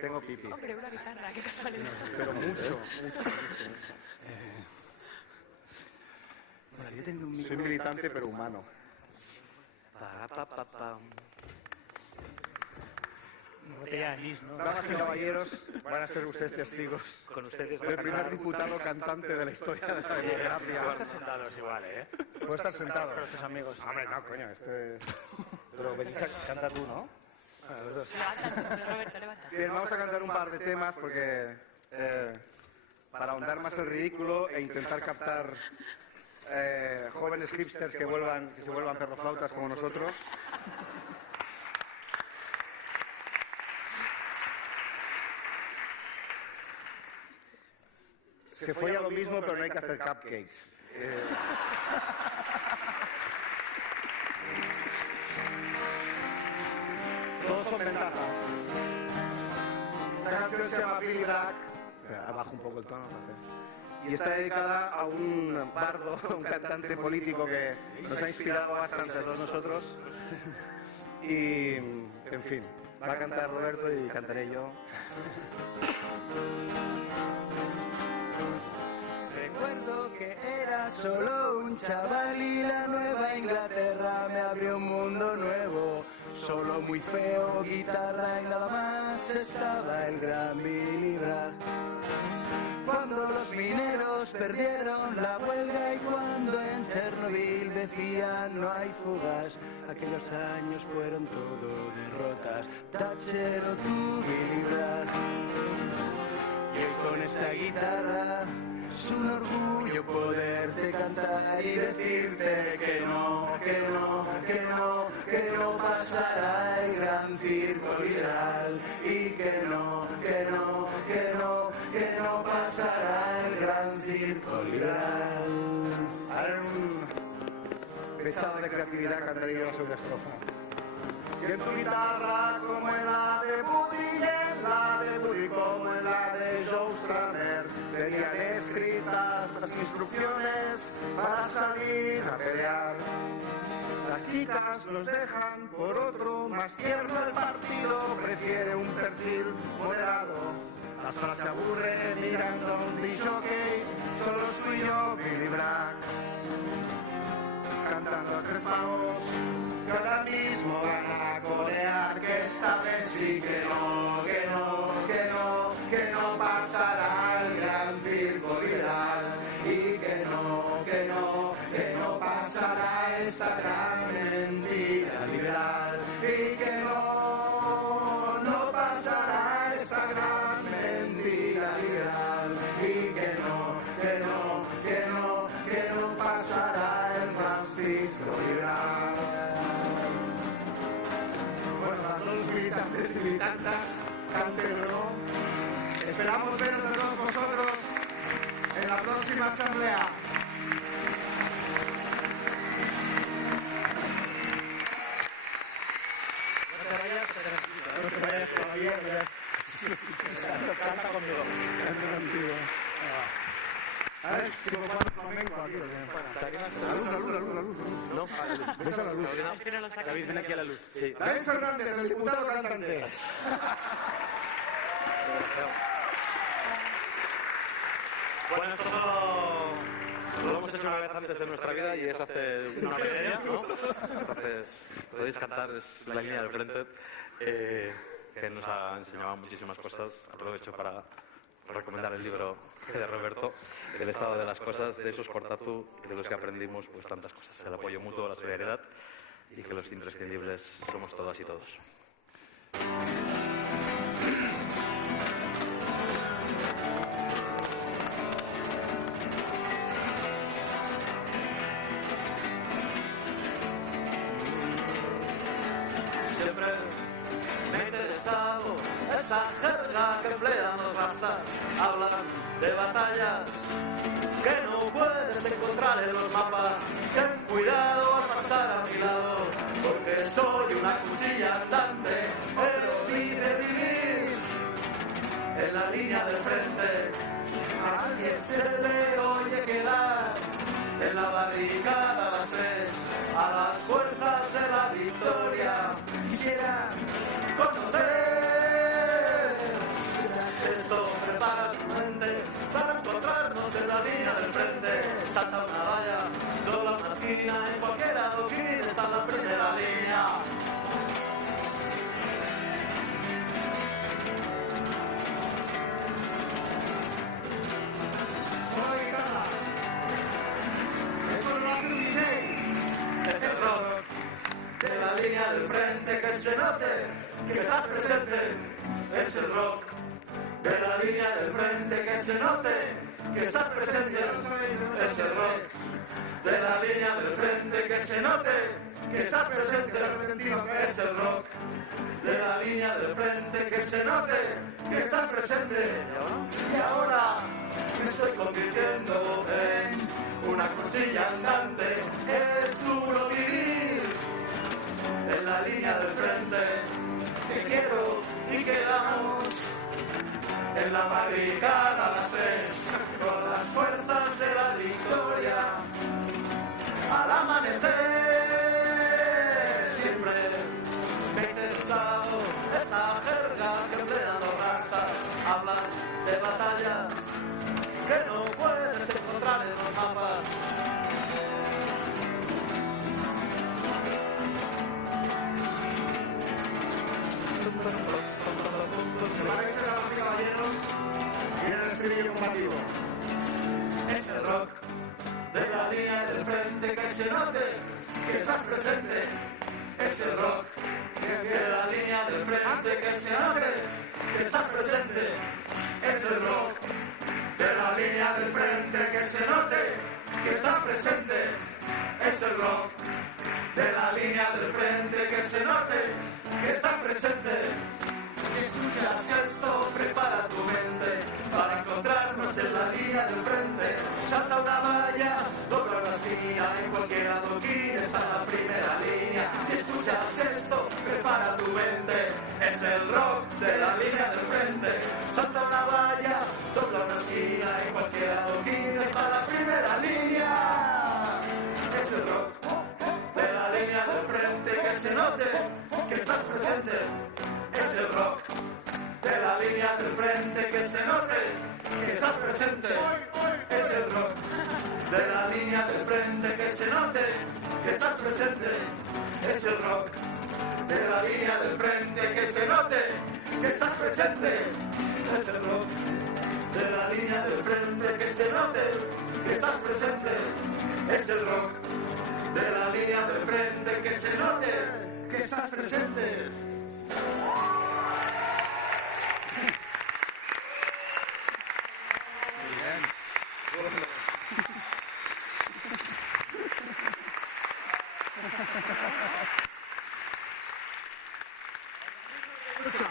Tengo pipi. Hombre, una guitarra, qué casualidad. Pero mucho. Soy militante, pero humano. Botella de anís, ¿no? Damas y caballeros, van a ser ustedes testigos. Con ustedes El primer diputado cantante de la historia de la democracia. Puedo estar sentados igual, ¿eh? Puedo estar sentado. Con tus amigos. Hombre, no, coño, Pero Belisa canta tú, ¿no? Los dos. Levántate, Roberto, levántate. Bien, vamos a cantar un par de temas porque para ahondar más el ridículo e intentar captar jóvenes hipsters que se vuelvan perroflautas como nosotros. Se folla lo mismo, pero no hay que hacer cupcakes. Todos son ventajas. Esta canción se llama Billy Black. Abajo un poco el tono, no sé. Y está dedicada a un bardo, un cantante político que nos ha inspirado bastante a todos nosotros. Y, en fin, va a cantar Roberto y cantaré yo. Recuerdo que era solo un chaval y la Nueva Inglaterra me abrió un mundo nuevo. Solo muy feo, guitarra y nada más estaba el gran Billy Bragg. Cuando los mineros perdieron la huelga y cuando en Chernobyl decían no hay fugas, aquellos años fueron todo derrotas. Thatcher o tú, Billy Bragg. Y hoy con esta guitarra es un orgullo poderte cantar y decirte que no, que no, que no, que no pasará el gran circo liberal y que no, que no, que no, que no pasará el gran circo liberal. Ahora en un pechado de creatividad cantaré yo la segunda estrofa. Y en tu guitarra como en la de Buddy y en la de Buddy como en la de Joe Strummer venían escritas las instrucciones para salir a pelear. Las chicas los dejan por otro más tierno, el partido prefiere un perfil moderado. La sala se aburre mirando a un disjockey, solo tú y yo, Billy Bragg, cantando a tres pavos que ahora mismo van a corear, que esta vez sí que no, que no, que no, que no pasará el gran circo liberal y que no, que no, que no pasará esta gran mentira liberal y que no, no pasará esta gran mentira liberal y que no, que no, que no, que no pasará el gran circo liberal. Militantes y militantas, cántenlo. Esperamos veros a todos vosotros en la próxima asamblea. No te vayas todavía. Canta conmigo. Canta contigo. A ver, tipo cuando flamenco aquí. La luz. No, Ves a la luz. David, ven aquí a la luz. Sí. David Fernández, el diputado cantante. Bueno, esto lo hemos hecho una vez antes en nuestra vida y es hace una media, ¿no? Entonces, podéis cantar, es la línea del frente, que nos ha enseñado muchísimas cosas. Aprovecho para recomendar el libro de Roberto, El estado de las cosas, de esos Cortatu, de los que aprendimos pues tantas cosas. El apoyo mutuo, la solidaridad y que los imprescindibles somos todas y todos. Siempre me ha interesado esa jerga que emplean los bastas. Hablan de batallas que no puedes encontrar en los mapas. Ten cuidado al pasar a mi lado, porque soy una cuchilla andante, pero dice vivir en la línea del frente. A alguien se le oye quedar en la barricada a las 3, a las fuerzas de la victoria. Quisiera conocer salta una valla, dobla una esquina, en cualquier adoquín está en la primera línea. Solo de guitarra. Eso lo hace un DJ. Es el rock de la línea del frente, que se note que estás presente. Es el rock de la línea del frente, que se note que estás presente. Es el rock de la línea del frente, que se note que estás presente. Es el rock de la línea del frente, que se note que estás presente. Y ahora me estoy convirtiendo en una cuchilla andante. Es duro vivir en la línea del frente, que quiero y quedamos en la barricada a las 3, con las fuerzas de la victoria. Al amanecer siempre me he interesado esa jerga que emplean los rastas. Hablan de batallas que no puedes encontrar en los mapas. Parece, damas y caballeros, viene el estribillo combativo. Es el rock de la línea del frente, que se note que estás presente. Es el rock de la línea del frente, que se note que estás presente. Es el rock de la línea del frente, que se note que estás presente. Es el rock de la línea del frente, que se note que estás presente. Si escuchas esto, prepara tu mente para encontrarnos en la línea del frente. Salta una valla, dobla una silla, en cualquier adoquín está la primera línea. Si escuchas esto, prepara tu mente. Es el rock de la línea del frente. Salta una valla, dobla una silla, en cualquier adoquín está la primera línea. Es el rock de la línea del frente, que se note que estás presente. Es el rock de la línea del frente, que se note que estás presente. Es el rock de la línea del frente, que se note que estás presente. Es el rock de la línea del frente, que se note que estás presente. Es el rock de la línea del frente, que se note que estás presente. Es el rock de la línea del frente, que se note que estás presente. Escucha.